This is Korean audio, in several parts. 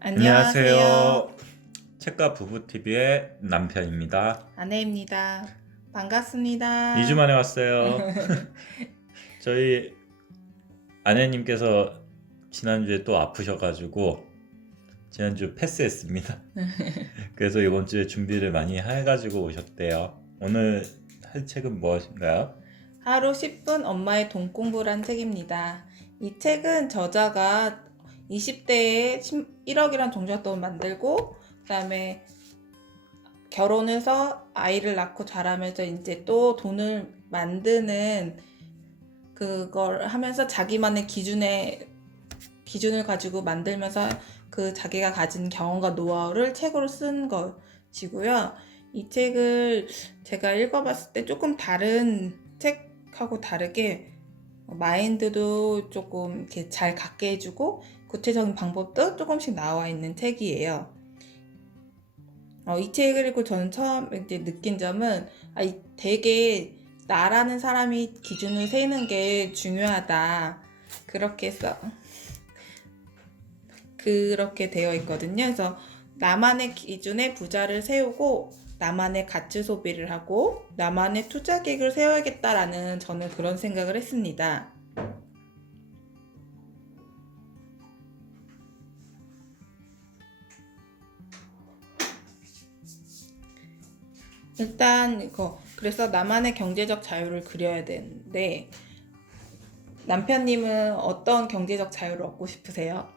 안녕하세요. 안녕하세요. 책과 부부TV의 남편입니다. 아내입니다. 반갑습니다. 2주 만에 왔어요. 저희 아내님께서 지난주에 또 아프셔가지고 지난주 패스했습니다. 그래서 이번 주에 준비를 많이 해가지고 오셨대요. 오늘 할 책은 무엇인가요? 하루 10분 엄마의 돈 공부란 책입니다. 이 책은 저자가 20대에 1억이란 종잣돈을 만들고 그다음에 결혼해서 아이를 낳고 자라면서 이제 또 돈을 만드는 그걸 하면서 자기만의 기준을 가지고 만들면서 그 자기가 가진 경험과 노하우를 책으로 쓴 것이고요. 이 책을 제가 읽어봤을 때 조금 다른 책하고 다르게 마인드도 조금 이렇게 잘 갖게 해주고 구체적인 방법도 조금씩 나와 있는 책이에요. 이 책을 읽고 저는 처음 이제 느낀 점은 되게 나라는 사람이 기준을 세우는 게 중요하다. 그렇게 되어 있거든요. 그래서 나만의 기준에 부자를 세우고 나만의 가치 소비를 하고 나만의 투자 계획을 세워야겠다라는 저는 그런 생각을 했습니다. 일단 그래서 나만의 경제적 자유를 그려야 되는데 남편님은 어떤 경제적 자유를 얻고 싶으세요?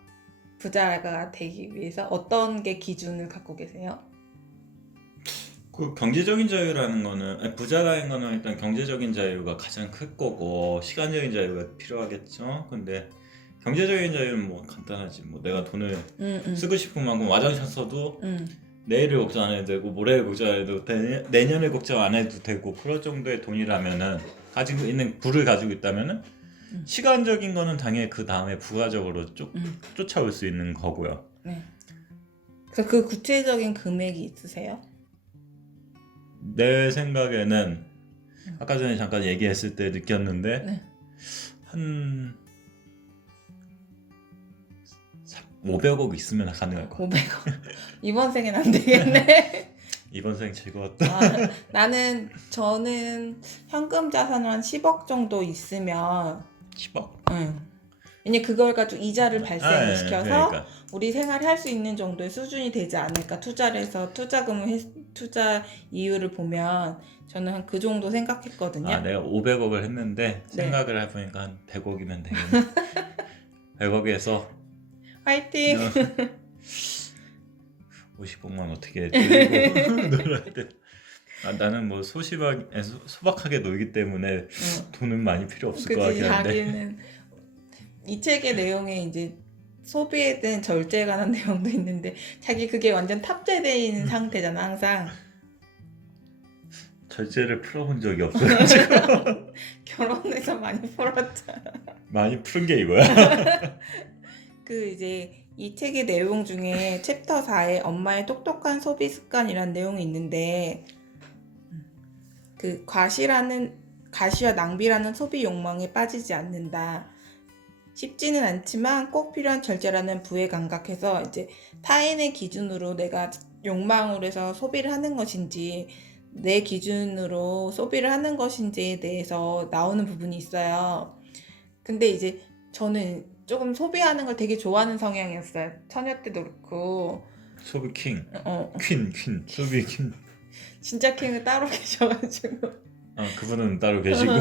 부자가 되기 위해서 어떤 게 기준을 갖고 계세요? 그 경제적인 자유라는 거는 부자라는 거는 일단 경제적인 자유가 가장 클 거고 시간적인 자유가 필요하겠죠. 근데 경제적인 자유는 뭐 간단하지. 뭐 내가 돈을 쓰고 싶은 만큼 와장창 써도 내일을 걱정 안 해도 되고 모레를 걱정 안 해도 되고 내년을 걱정 안 해도 되고 그럴 정도의 돈이라면은 가지고 있는 부를 가지고 있다면은 시간적인 거는 당연히 그 다음에 부가적으로 쫓아올 수 있는 거고요. 네. 그래서 그 구체적인 금액이 있으세요? 내 생각에는 아까 전에 잠깐 얘기했을 때 느꼈는데 네. 한 500억 있으면 가능할 것 같아. 500원. 이번 생엔 안 되겠네. 이번 생 즐거웠다. 저는 현금 자산을 한 10억 정도 있으면 10억? 왜냐 그걸 가지고 이자를 발생시켜서 그러니까. 우리 생활을 할 수 있는 정도의 수준이 되지 않을까. 투자를 해서 투자 이유를 보면 저는 한 그 정도 생각했거든요. 내가 500억을 했는데 네. 생각을 해보니까 한 100억이면 되겠네. 100억에서 화이팅! 50억만 어떻게 들고 놀아야 돼. 나는 뭐 소박하게 놀기 때문에 돈은 많이 필요 없을 것 같긴 한데. 자기는 이 책의 내용에 이제 소비에 대한 절제에 관한 내용도 있는데 자기 그게 완전 탑재되어 있는 상태잖아 항상. 절제를 풀어본 적이 없어가지고. 결혼해서 많이 풀었잖아. 많이 푸른 게 이거야. 이제 이 책의 내용 중에 챕터 4에 엄마의 똑똑한 소비 습관이라는 내용이 있는데 과시와 낭비라는 소비 욕망에 빠지지 않는다. 쉽지는 않지만 꼭 필요한 절제라는 부에 감각해서 이제 타인의 기준으로 내가 욕망으로 해서 소비를 하는 것인지 내 기준으로 소비를 하는 것인지에 대해서 나오는 부분이 있어요. 근데 이제 저는 조금 소비하는 걸 되게 좋아하는 성향이었어요. 처녀 때도 그렇고. 소비 킹. 퀸. 소비 퀸. 진짜 킹은 따로 계셔가지고. 그분은 따로 계시고.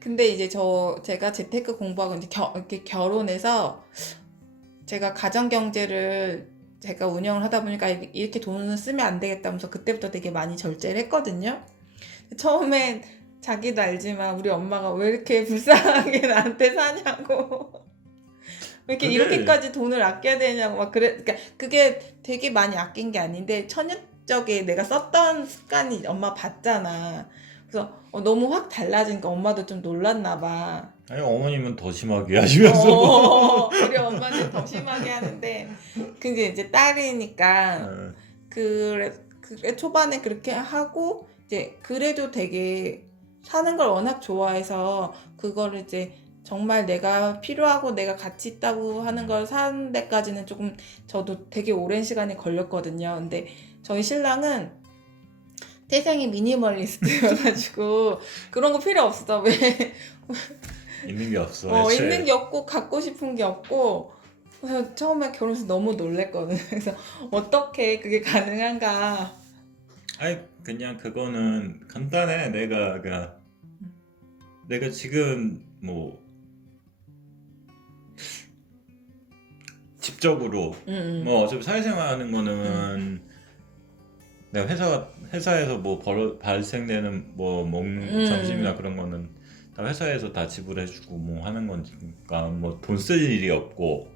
근데 이제 제가 재테크 공부하고 이제 이렇게 결혼해서 제가 가정 경제를 제가 운영을 하다 보니까 이렇게 돈을 쓰면 안 되겠다면서 그때부터 되게 많이 절제를 했거든요. 처음엔 자기도 알지만 우리 엄마가 왜 이렇게 불쌍하게 나한테 사냐고. 왜 이렇게 이렇게까지 돈을 아껴야 되냐고 막 그래. 그러니까 그게 되게 많이 아낀 게 아닌데 처녀적에 내가 썼던 습관이 엄마 봤잖아. 그래서 너무 확 달라지니까 엄마도 좀 놀랐나 봐. 아니 어머님은 더 심하게 하시면서. 우리 엄마는 더 심하게 하는데 근데 이제 딸이니까 그래 초반에 그렇게 하고 이제 그래도 되게 사는 걸 워낙 좋아해서 그거를 이제 정말 내가 필요하고 내가 가치 있다고 하는 걸 사는 데까지는 조금 저도 되게 오랜 시간이 걸렸거든요. 근데 저희 신랑은 태생이 미니멀리스트여가지고 그런 거 필요 없어. 왜? 있는 게 없어. 있는 게 없고 갖고 싶은 게 없고 그래서 처음에 결혼해서 너무 놀랬거든. 그래서 어떻게 그게 가능한가? 아니 그냥 그거는 간단해. 내가 지금 뭐 집적으로 뭐 어차피 사회생활 하는 거는 내가 회사에서 뭐 발생되는 뭐 먹는 점심이나 그런 거는 다 회사에서 다 지불해주고 뭐 하는 거니까 뭐 돈 쓸 일이 없고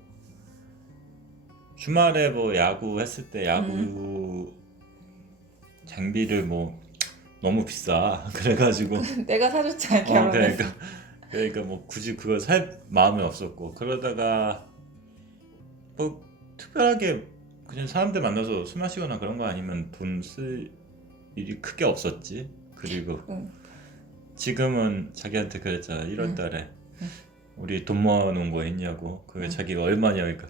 주말에 뭐 야구 했을 때 야구 장비를 뭐 너무 비싸 그래가지고 내가 사줬잖아 결혼해서. 그러니까 뭐 굳이 그걸 살 마음이 없었고 그러다가 뭐 특별하게 그냥 사람들 만나서 술 마시거나 그런 거 아니면 돈 쓸 일이 크게 없었지. 그리고 지금은 자기한테 그랬잖아. 1월 달에 우리 돈 모아놓은 거 있냐고. 그게 자기가 얼마냐 그러니까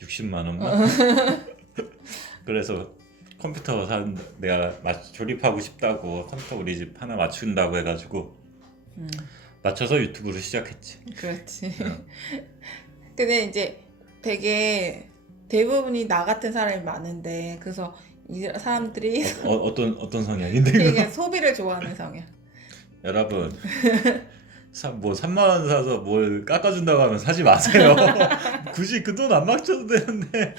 60만 원만. 그래서 컴퓨터 내가 조립하고 싶다고 컴퓨터 우리 집 하나 맞춘다고 해가지고 맞춰서 유튜브를 시작했지. 그렇지. 근데 이제 되게 대부분이 나 같은 사람이 많은데 그래서 이 사람들이 어떤 성향인데? 되게 소비를 좋아하는 성향. 여러분 뭐 3만 원 사서 뭘 깎아준다고 하면 사지 마세요. 굳이 그 돈 안 맞춰도 되는데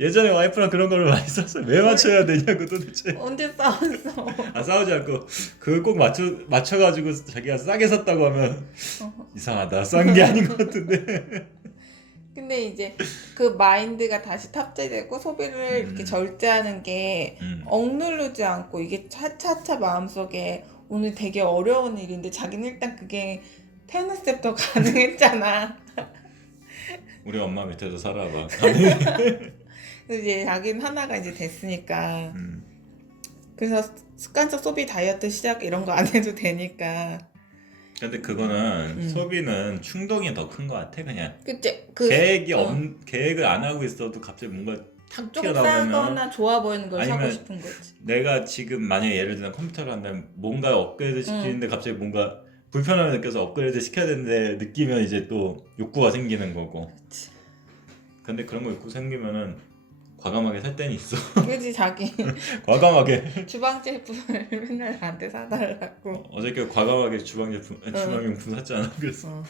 예전에 와이프랑 그런 거를 많이 썼어요. 왜 맞춰야 되냐고 도대체. 언제 싸웠어? 싸우지 않고 그걸 꼭 맞춰가지고 자기가 싸게 샀다고 하면 이상하다. 싼 게 아닌 것 같은데. 근데 이제 그 마인드가 다시 탑재되고 소비를 이렇게 절제하는 게 억누르지 않고 이게 차차차 마음속에 오늘 되게 어려운 일인데 자기는 일단 그게 태어났을 때부터 가능했잖아. 우리 엄마 밑에서 살아봐. 그래서 이제 자기는 하나가 이제 됐으니까 그래서 습관적 소비 다이어트 시작 이런 거 안 해도 되니까. 근데 그거는 소비는 충동이 더 큰 것 같아. 그냥 그치? 계획을 안 하고 있어도 갑자기 뭔가 탁 조금 튀어나오면 싸거나 좋아 보이는 걸 사고 아니면 싶은 거지. 내가 지금 만약에 예를 들어 컴퓨터를 한다면 뭔가 업그레이드 시키는데 갑자기 뭔가 불편함을 느껴서 업그레이드 시켜야 되는데 느끼면 이제 또 욕구가 생기는 거고. 그치. 근데 그런 거 욕구 생기면은 과감하게 살 때는 있어. 그지 자기 과감하게. 주방 제품을 맨날 나한테 사달라고. 어저께 과감하게 주방용품 샀잖아. 그래서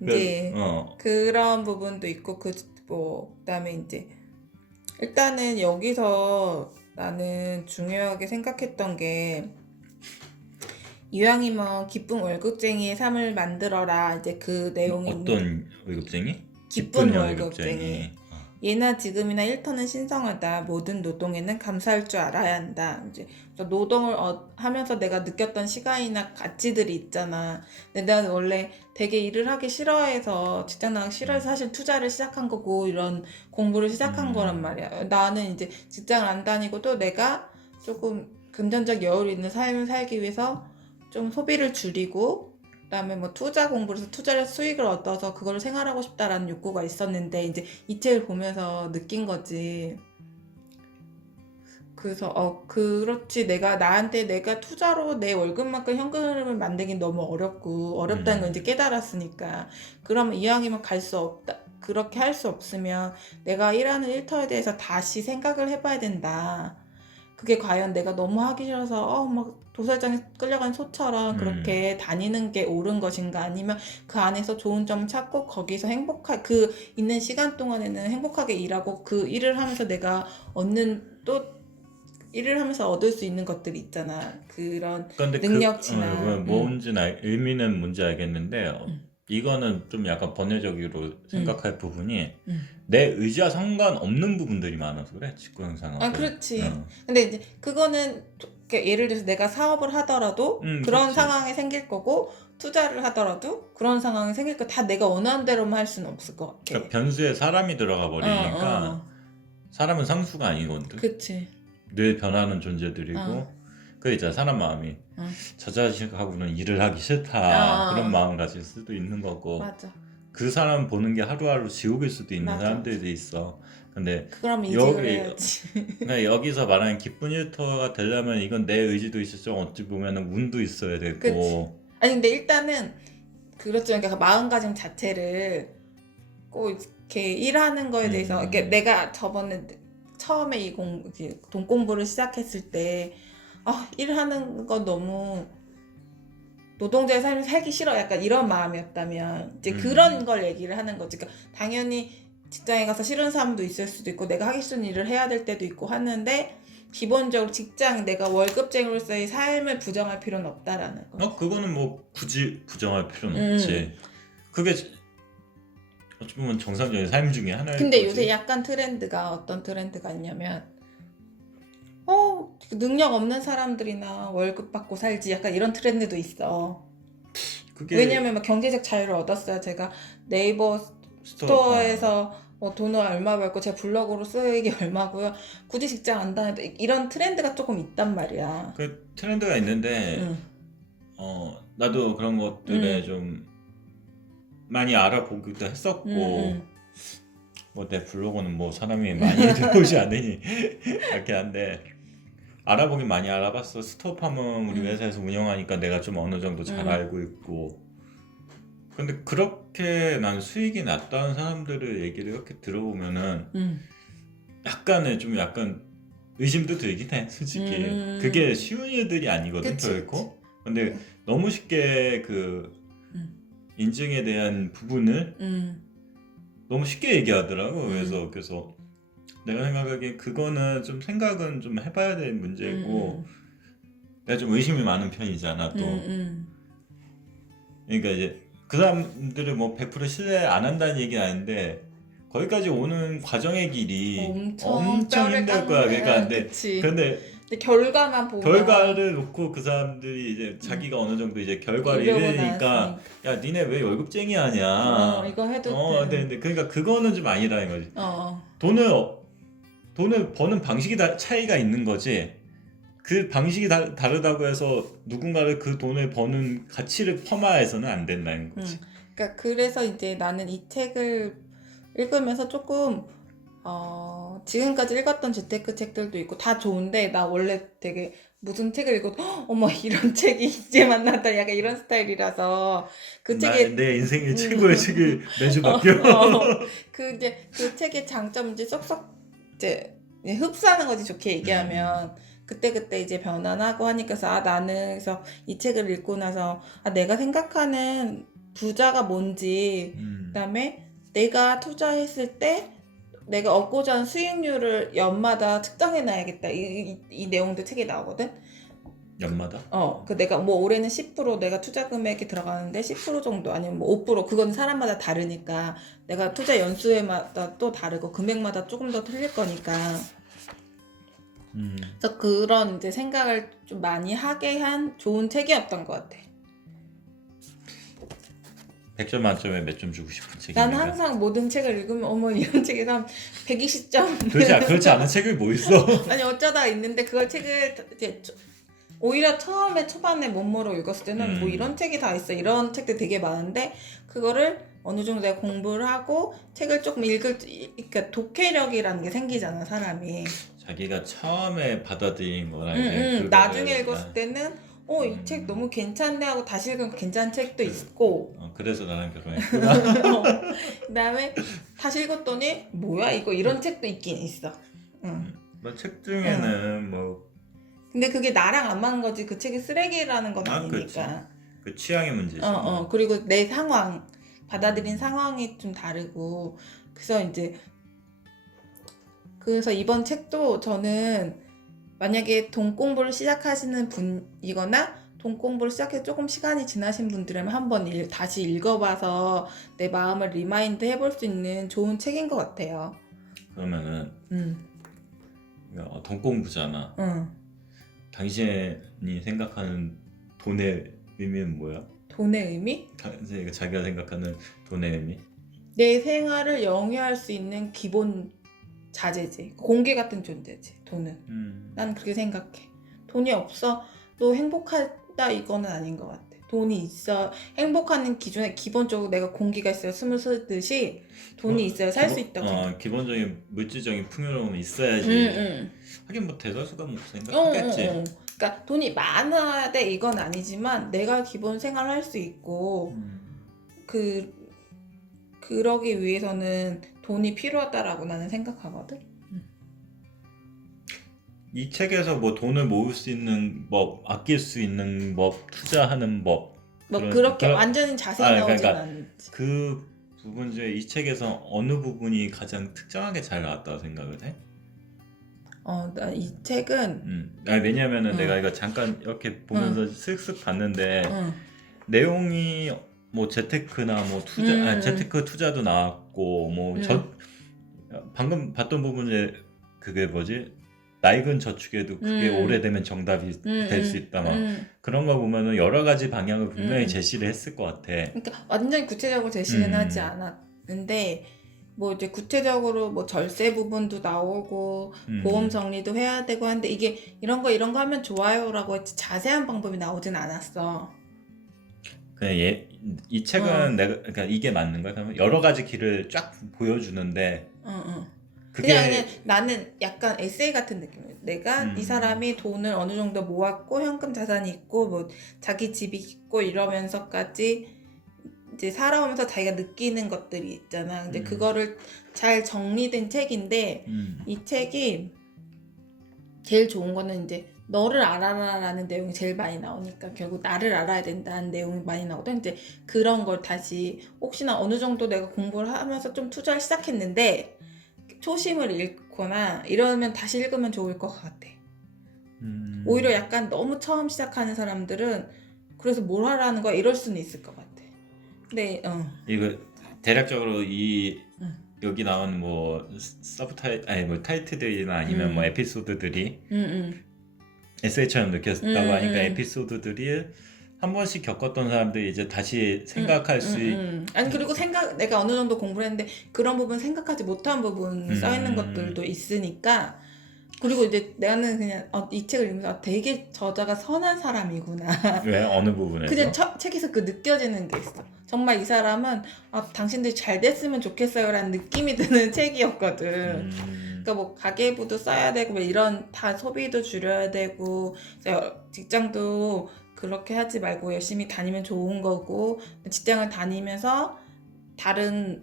이제 그런 부분도 있고 그다음에 이제 일단은 여기서 나는 중요하게 생각했던 게 이왕이면 기쁜 월급쟁이의 삶을 만들어라. 이제 그 내용이 어떤 월급쟁이? 기쁜 월급쟁이. 예나 지금이나 일터는 신성하다. 모든 노동에는 감사할 줄 알아야 한다. 이제 노동을 하면서 내가 느꼈던 시간이나 가치들이 있잖아. 근데 내가 원래 되게 일을 하기 싫어해서 직장 나가기 싫어해서 사실 투자를 시작한 거고 이런 공부를 시작한 거란 말이야. 나는 이제 직장을 안 다니고도 내가 조금 금전적 여유 있는 삶을 살기 위해서 좀 소비를 줄이고 그다음에 뭐 투자 공부를 해서 투자를 해서 수익을 얻어서 그걸 생활하고 싶다라는 욕구가 있었는데 이제 이 책을 보면서 느낀 거지. 그래서 그렇지 내가 투자로 내 월급만큼 현금을 만들긴 너무 어렵다는 걸 이제 깨달았으니까 그러면 이왕이면 갈 수 없다. 그렇게 할 수 없으면 내가 일하는 일터에 대해서 다시 생각을 해봐야 된다. 그게 과연 내가 너무 하기 싫어서 막 도살장에 끌려간 소처럼 그렇게 다니는 게 옳은 것인가 아니면 그 안에서 좋은 점 찾고 거기서 그 있는 시간 동안에는 행복하게 일하고 그 일을 하면서 내가 일을 하면서 얻을 수 있는 것들이 있잖아. 그런 능력치나. 의미는 뭔지 알겠는데 이거는 좀 약간 번외적으로 생각할 부분이 내 의지와 상관없는 부분들이 많아서 그래. 직구형상은. 그렇지. 근데 이제 그거는 예를 들어서 내가 사업을 하더라도 그런 그렇지. 상황이 생길 거고 투자를 하더라도 그런 상황이 생길 거 다 내가 원하는 대로만 할 수는 없을 것 같아. 그러니까 변수에 사람이 들어가 버리니까 사람은 상수가 아니거든. 그치. 늘 변하는 존재들이고 그 있잖아 사람 마음이 응. 저 자식하고는 일을 하기 싫다 아. 그런 마음 가질 수도 있는 거고 맞아. 그 사람 보는 게 하루하루 지옥일 수도 있는 맞아. 사람들이 있어. 근데 그럼 이직을 여기 해야지. 그냥 여기서 말하는 기쁜 일터가 되려면 이건 내 의지도 있을 줄 어찌 보면 운도 있어야 되고. 그치. 아니 근데 일단은 그렇죠. 그러니까 마음가짐 자체를 꼭 이렇게 일하는 거에 대해서 이렇게 내가 저번에 처음에 돈 공부를 시작했을 때 일하는 건 너무 노동자의 삶을 살기 싫어 약간 이런 마음이었다면 이제 그런 걸 얘기를 하는 거지. 그러니까 당연히 직장에 가서 싫은 사람도 있을 수도 있고 내가 하기 싫은 일을 해야 될 때도 있고 하는데 기본적으로 직장 내가 월급쟁이로서의 삶을 부정할 필요는 없다라는 거. 그거는 뭐 굳이 부정할 필요는 없지. 그게 어찌 보면 정상적인 삶 중에 하나일 근데 거지. 요새 약간 트렌드가 어떤 트렌드가 있냐면 능력 없는 사람들이나 월급 받고 살지 약간 이런 트렌드도 있어. 그게 왜냐면 막 경제적 자유를 얻었어요. 제가 네이버 스토어에서 돈을 얼마 벌고 제 블로그로 수익이 얼마고요. 굳이 직장 안 다녀도 이런 트렌드가 조금 있단 말이야. 그 트렌드가 있는데 응. 나도 그런 것들에 응. 좀 많이 알아보기도 했었고 응. 뭐 내 블로그는 뭐 사람이 많이 들어오지 않으니 이렇게 한데 알아보긴 많이 알아봤어. 스토어팜은 우리 회사에서 운영하니까 내가 좀 어느 정도 잘 알고 있고 근데 그렇게 난 수익이 낮다는 사람들의 얘기를 이렇게 들어보면은 약간의 좀 약간 의심도 들긴 해 솔직히. 그게 쉬운 일들이 아니거든. 그치, 결코. 근데 너무 쉽게 그 인증에 대한 부분을 너무 쉽게 얘기하더라고. 그래서 내가 생각하기에 그거는 좀 생각은 좀 해봐야 될 문제고 내가 좀 의심이 많은 편이잖아 또. 그러니까 이제 그 사람들을 뭐 100% 신뢰 안 한다는 얘기는 아닌데 거기까지 오는 과정의 길이 엄청 힘들 거야. 그러니까 근데 결과만 보면 결과를 놓고 그 사람들이 이제 자기가 어느 정도 이제 결과를 이르니까 야 니네 왜 월급쟁이 하냐 이거 해도 근데 그러니까 그거는 좀 아니라는 거지. 돈을 버는 방식이 차이가 있는 거지. 그 방식이 다르다고 해서 누군가를 그 돈을 버는 가치를 폄하해서는 안 된다는 거지. 그러니까 그래서 이제 나는 이 책을 읽으면서 조금 지금까지 읽었던 재테크 책들도 있고 다 좋은데 나 원래 되게 무슨 책을 읽어도 어머 이런 책이 이제 만났다 약간 이런 스타일이라서 그 책에 내 인생의 최고의 책이 매주 바뀌어. 그 책의 장점 이제 쏙쏙 이제 흡수하는 거지 좋게 얘기하면 그때 이제 변환하고 하니까 나는 그래서 이 책을 읽고 나서 내가 생각하는 부자가 뭔지 그다음에 내가 투자했을 때 내가 얻고자 하는 수익률을 연마다 측정해 놔야겠다. 이 내용도 책에 나오거든. 연마다? 내가 뭐 올해는 10% 내가 투자 금액이 들어가는데 10% 정도 아니면 뭐 5% 그건 사람마다 다르니까 내가 투자 연수에마다 또 다르고 금액마다 조금 더 틀릴 거니까. 그래서 그런 이제 생각을 좀 많이 하게 한 좋은 책이었던 것 같아. 100점 만점에 몇 점 주고 싶은 책입니다. 나는 항상 모든 책을 읽으면 어머 이런 책에서 한 120점. 그렇지 않은 책을 뭐 있어? 아니 어쩌다 있는데 그걸 책을 이제 오히려 초반에 몸으로 읽었을 때는 뭐 이런 책이 다 있어 이런 책들 되게 많은데 그거를 어느 정도 내가 공부를 하고 책을 조금 그러니까 독해력이라는 게 생기잖아 사람이. 자기가 처음에 받아들인 거랑 나중에 읽었을 때는 이 책 너무 괜찮네 하고 다시 읽으면 괜찮은 책도 있고 그래서 나랑 결혼했구나. 그다음에 다시 읽었더니 뭐야 이거 이런 책도 있긴 있어. 뭐 책 중에는 뭐 근데 그게 나랑 안 맞는 거지 그 책이 쓰레기라는 건 아니니까. 그 취향의 문제지. 그리고 내 상황 받아들인 상황이 좀 다르고 그래서 이번 책도 저는 만약에 돈 공부를 시작하시는 분이거나 돈 공부를 시작해 조금 시간이 지나신 분들이라면 한번 다시 읽어봐서 내 마음을 리마인드 해볼 수 있는 좋은 책인 것 같아요. 그러면은 돈 공부잖아. 당신이 생각하는 돈의 의미는 뭐야? 돈의 의미? 자기가 생각하는 돈의 의미? 내 생활을 영위할 수 있는 기본 자재지. 공기 같은 존재지. 돈은. 난 그렇게 생각해. 돈이 없어 너 행복하다 이거는 아닌 것 같아. 돈이 있어 행복하는 기준에 기본적으로 내가 공기가 있어야 숨을 쉬듯이 돈이 있어야 살 수 있다고 생각해. 기본적인 물질적인 풍요로움이 있어야지. 응. 하긴 뭐 대다수가 뭐 생각하겠지. 그러니까 돈이 많아야 돼 이건 아니지만 내가 기본 생활을 할 수 있고 그러기 위해서는 돈이 필요하다라고 나는 생각하거든. 이 책에서 뭐 돈을 모을 수 있는 법, 아낄 수 있는 법, 투자하는 법 뭐 그런- 그렇게 그런- 완전히 자세히 아, 나오진 그러니까 않지. 그 부분 중에 이 책에서 어느 부분이 가장 특정하게 잘 나왔다고 생각을 해? 나 이 책은 왜냐면은 응. 내가 이거 잠깐 이렇게 보면서 슥슥 봤는데 응. 내용이 뭐 재테크나 뭐 투자, 재테크 투자도 나왔고 뭐 방금 봤던 부분에 그게 뭐지? 낡은 저축에도 그게 오래되면 정답이 될 수 있다 막 그런 거 보면은 여러 가지 방향을 분명히 제시를 했을 것 같아. 그러니까 완전히 구체적으로 제시는 하지 음. 않았는데 뭐 이제 구체적으로 뭐 절세 부분도 나오고 보험 정리도 해야 되고 한데 이게 이런 거 하면 좋아요라고 했지 자세한 방법이 나오진 않았어. 그냥 이 책은 내가 그러니까 이게 맞는 거야. 그러면 여러 가지 길을 쫙 보여주는데 그냥 나는 약간 에세이 같은 느낌이에요. 내가 이 사람이 돈을 어느 정도 모았고 현금 자산이 있고 뭐 자기 집이 있고 이러면서까지 이제 살아오면서 자기가 느끼는 것들이 있잖아. 근데 그거를 잘 정리된 책인데 이 책이 제일 좋은 거는 이제 너를 알아라라는 내용이 제일 많이 나오니까 결국 나를 알아야 된다는 내용이 많이 나오거든. 이제 그런 걸 다시 혹시나 어느 정도 내가 공부를 하면서 좀 투자를 시작했는데 초심을 잃거나 이러면 다시 읽으면 좋을 것 같아. 오히려 약간 너무 처음 시작하는 사람들은 그래서 뭘 하라는 거야 이럴 수는 있을 것 같아. 네, 이거 대략적으로 여기 나온 뭐 뭐 타이틀들이나 아니면 뭐 에피소드들이 에세이처럼 느꼈다고 하니까 에피소드들이 한 번씩 겪었던 사람들이 이제 다시 생각할 수 아니 그리고 내가 어느 정도 공부를 했는데 그런 부분 생각하지 못한 부분 써 있는 것들도 있으니까 그리고 이제 나는 그냥 이 책을 읽으면서 되게 저자가 선한 사람이구나. 왜 어느 부분에서? 그냥 책에서 그 느껴지는 게 있어. 정말 이 사람은 당신들이 잘 됐으면 좋겠어요 라는 느낌이 드는 책이었거든. 그러니까 뭐 가계부도 써야 되고 뭐 이런 다 소비도 줄여야 되고 직장도 그렇게 하지 말고 열심히 다니면 좋은 거고 직장을 다니면서 다른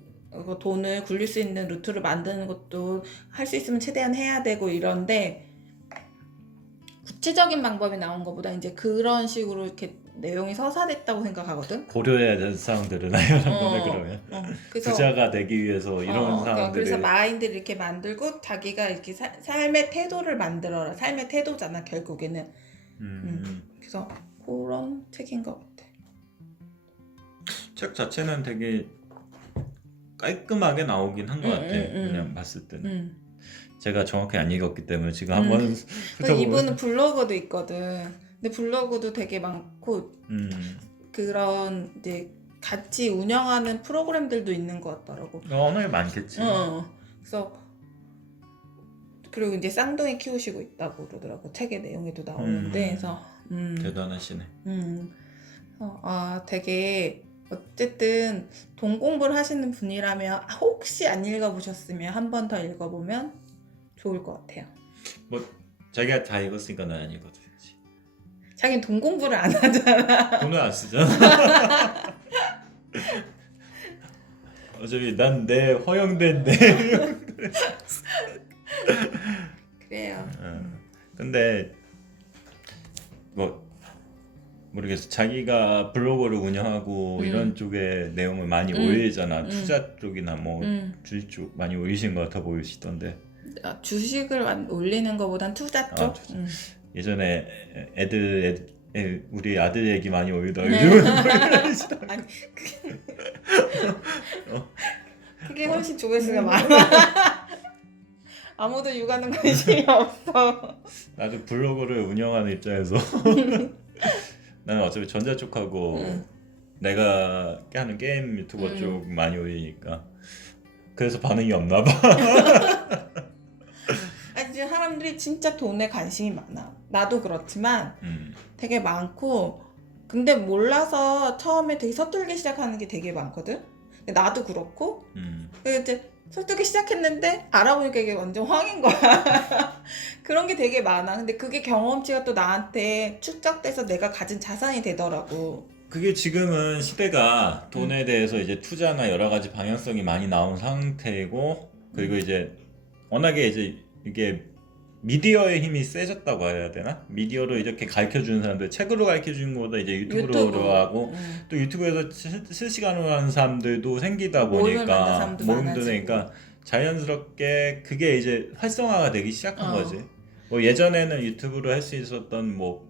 돈을 굴릴 수 있는 루트를 만드는 것도 할 수 있으면 최대한 해야 되고 이런데 구체적인 방법이 나온 것보다 이제 그런 식으로 이렇게 내용이 서사됐다고 생각하거든. 고려해야 되는 사람들은 이런 거네 그러면. 그래서 부자가 되기 위해서 이런 사람들이 그래서 마인드를 이렇게 만들고 자기가 이렇게 삶의 태도를 만들어라. 삶의 태도잖아 결국에는. 그래서 그런 책인 것 같아. 책 자체는 되게 깔끔하게 나오긴 한 것 같아. 그냥 봤을 때는. 제가 정확히 안 읽었기 때문에 지금 한번 이분은 블로그도 있거든. 근데 블로그도 되게 많고 그런 이제 같이 운영하는 프로그램들도 있는 것 같더라고. 언어에 많겠지. 그래서 그리고 이제 쌍둥이 키우시고 있다고 그러더라고. 책의 내용에도 나오는데 그래서 대단하시네. 되게 어쨌든 돈 공부를 하시는 분이라면 혹시 안 읽어보셨으면 한 번 더 읽어보면 좋을 것 같아요. 뭐 자기가 다 읽었으니까 난 안 읽어줘야지. 자기는 돈 공부를 안 하잖아. 돈을 안 쓰잖아. 어차피 난 내 허용된 내 그래요. 근데 뭐 모르겠어. 자기가 블로그를 운영하고 이런 쪽에 내용을 많이 올리잖아. 투자 쪽이나 뭐 주식 쪽 많이 올리신 것 같아 보이시던데. 주식을 올리는 것보단 투자 쪽? 예전에 우리 아들 얘기 많이 올리다가 요즘은 아니 그게 훨씬 조회수가 많아. 아무도 육아는 관심이 없어. 나도 블로그를 운영하는 입장에서 나는 어차피 전자 쪽하고 내가 하는 게임 유튜버 쪽 많이 올리니까 그래서 반응이 없나 봐. 아니 사람들이 진짜 돈에 관심이 많아. 나도 그렇지만 음. 되게 많고 근데 몰라서 처음에 되게 서툴게 시작하는 게 되게 많거든. 근데 나도 그렇고 그래서 이제 서툴게 시작했는데 알아보니까 이게 완전 황인 거야. 그런 게 되게 많아. 근데 그게 경험치가 또 나한테 축적돼서 내가 가진 자산이 되더라고. 그게 지금은 시대가 돈에 대해서 이제 투자나 여러 가지 방향성이 많이 나온 상태이고 그리고 이제 워낙에 이제 이게 미디어의 힘이 세졌다고 해야 되나? 미디어로 이렇게 가르쳐 주는 사람들 책으로 가르쳐 주는 것보다 이제 유튜브로 하고 또 유튜브에서 실시간으로 하는 사람들도 생기다 모임을 만난 보니까 사람도 모임도 많아지고. 되니까 자연스럽게 그게 이제 활성화가 되기 시작한 어. 거지. 뭐 예전에는 유튜브로 할 수 있었던 뭐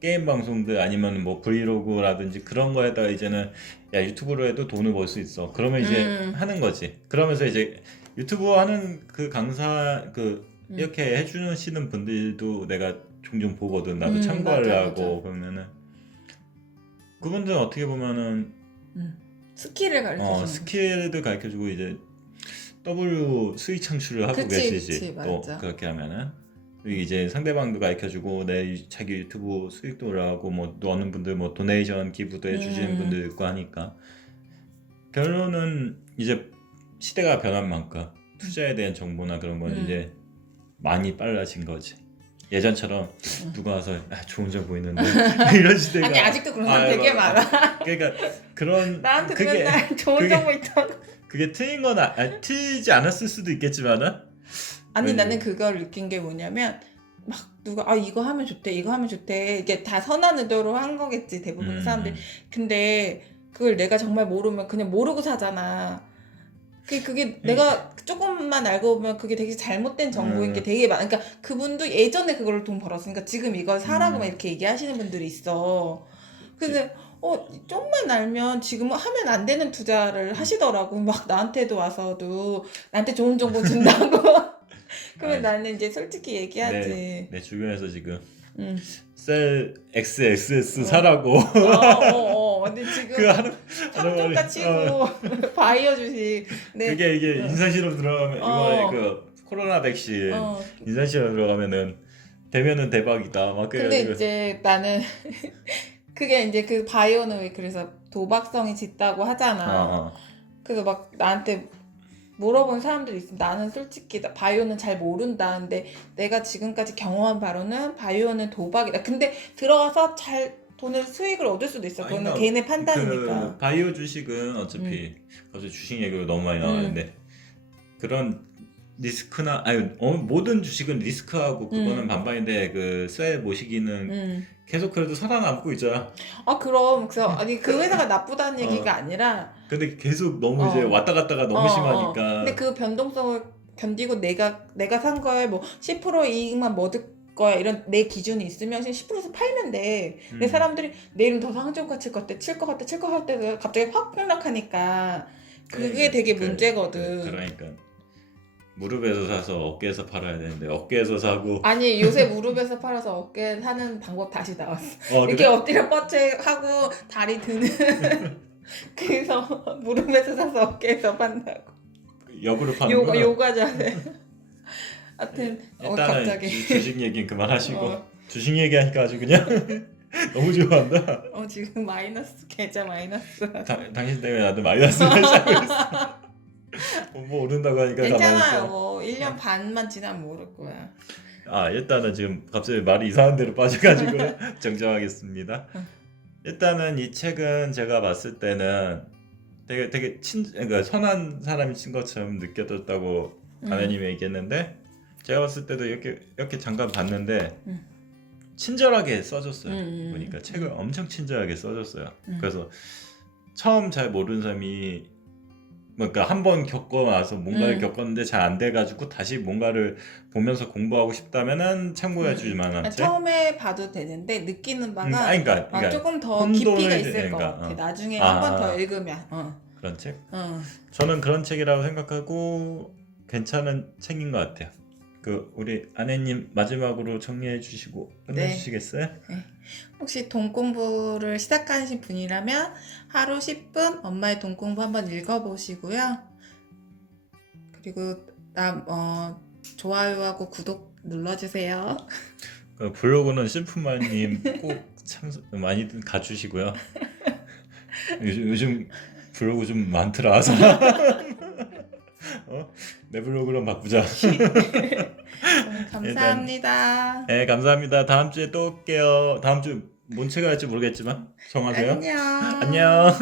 게임 방송들 아니면 뭐 브이로그라든지 그런 거에다가 이제는 야 유튜브로 해도 돈을 벌 수 있어. 그러면 이제 하는 거지. 그러면서 이제 유튜브 하는 그 강사 그 이렇게 해주시는 분들도 내가 종종 보거든. 나도 참고하려고. 맞아. 그러면은 그분들은 어떻게 보면은 스킬을 가르쳐주는 스킬도 가르쳐주고 이제 W 수익 창출을 하고 그치, 계시지. 또 맞아. 그렇게 하면은 그리고 이제 상대방도 가르쳐주고 내 자기 유튜브 수익도 올라가고 뭐 또 어느 분들 뭐 도네이션 기부도 해주시는 분들 있고 하니까 결론은 이제 시대가 변한 만큼 투자에 대한 정보나 그런 건 이제 많이 빨라진 거지. 예전처럼 누가 와서 좋은 정보 있는데 이런 시대가 아니 아직도 그런 사람 되게 많아. 그러니까 그런 나한테도 그게 맨날 좋은 정보 있다고. 그게 틀린 건 틀리지 않았을 수도 있겠지만은 아니 왜- 나는 그걸 느낀 게 뭐냐면 막 누가 이거 하면 좋대 이거 하면 좋대 이게 다 선한 의도로 한 거겠지 대부분의 사람들이. 근데 그걸 내가 정말 모르면 그냥 모르고 사잖아. 그게 내가 조금만 알고 보면 그게 되게 잘못된 정보인 게 되게 많아. 그러니까 그분도 예전에 그걸로 돈 벌었으니까 지금 이걸 사라고만 이렇게 얘기하시는 분들이 있어. 근데 좀만 알면 지금은 하면 안 되는 투자를 하시더라고. 막 나한테도 와서도 나한테 좋은 정보 준다고. 그러면 아이, 나는 이제 솔직히 얘기하지. 내 주변에서 지금 응. 셀 XXS 사라고 근데 지금 그 하는 참종가 치고 바이오 주식. 네. 그게 이게 인산실험 들어가면 이번에 어. 그 코로나 백신 어. 인산실험 들어가면은 되면은 대박이다 막 근데 그래가지고 이제 나는 그게 이제 그 바이오는 왜 그래서 도박성이 짙다고 하잖아. 어. 그래서 막 나한테 물어본 사람들이 있으면 나는 솔직히 바이오는 잘 모른다. 근데 내가 지금까지 경험한 바로는 바이오는 도박이다. 근데 들어가서 잘 돈을 수익을 얻을 수도 있어. 그거는 그러니까 개인의 판단이니까. 그 바이오 주식은 어차피 갑자기 주식 얘기로 너무 많이 나왔는데 그런 리스크나 모든 주식은 리스크하고 그거는 반반인데 그 셀 모시기는 계속 그래도 살아남고 있잖아. 그럼 그래서 아니 그 회사가 나쁘다는 얘기가 아니라 근데 계속 너무 이제 왔다 갔다가 너무 심하니까. 근데 그 변동성을 견디고 내가 산 거에 뭐 10% 이익만 뭐 얻을 거야 이런 내 기준이 있으면 10%에서 팔면 돼. 근데 사람들이 내일은 더 상종가 칠 것 같아 칠 것 같아 갑자기 확 폭락하니까 그게 되게 문제거든. 그러니까 무릎에서 사서 어깨에서 팔아야 되는데 어깨에서 사고 아니 요새 무릎에서 팔아서 어깨 사는 방법 다시 나왔어. 이렇게 그래? 엎드려 뻗쳐하고 다리 드는 그래서 무릎에서 사서 어깨에서 판다고. 역으로 파는구나. 요가 자세. 하여튼 일단은 갑자기 주식 얘기는 그만하시고 어. 주식 얘기하니까 아주 그냥 너무 좋아한다. 지금 마이너스 계좌 마이너스. 당신 때문에 나도 마이너스를 쌓고 있어. 뭐 오른다고 하니까 가만히 괜찮아요. 있어. 뭐 1년 반만 지나면 모를 거야. 일단은 지금 갑자기 말이 이상한 데로 빠져가지고 정정하겠습니다. 일단은 이 책은 제가 봤을 때는 되게 그러니까 선한 사람이 친 것처럼 느껴졌다고 아내님이 얘기했는데 제가 봤을 때도 이렇게 잠깐 봤는데 친절하게 써줬어요. 보니까 책을 엄청 친절하게 써줬어요. 그래서 처음 잘 모르는 사람이 그러니까 한번 겪고 나서 뭔가를 겪었는데 잘 안 돼가지고 다시 뭔가를 보면서 공부하고 싶다면은 참고해줄 만한 책. 처음에 봐도 되는데 느끼는 바가 그러니까 조금 더 혼돈을 깊이가 있을 것 그러니까, 같아. 나중에 한 번 더 읽으면. 그런 책. 어. 저는 그런 책이라고 생각하고 괜찮은 책인 것 같아요. 그 우리 아내님 마지막으로 정리해 주시고 끝내주시겠어요? 네. 혹시 돈 공부를 시작하신 분이라면 하루 10분 엄마의 돈 공부 한번 읽어보시고요. 그리고 좋아요하고 구독 눌러주세요. 블로그는 심프마님 꼭 많이 가주시고요. 요즘 블로그 좀 많더라. 내 블로그로 바꾸자. 감사합니다. 네, 감사합니다. 다음 주에 또 올게요. 다음 주 뭔 책을 할지 모르겠지만 정하세요. 안녕. 안녕.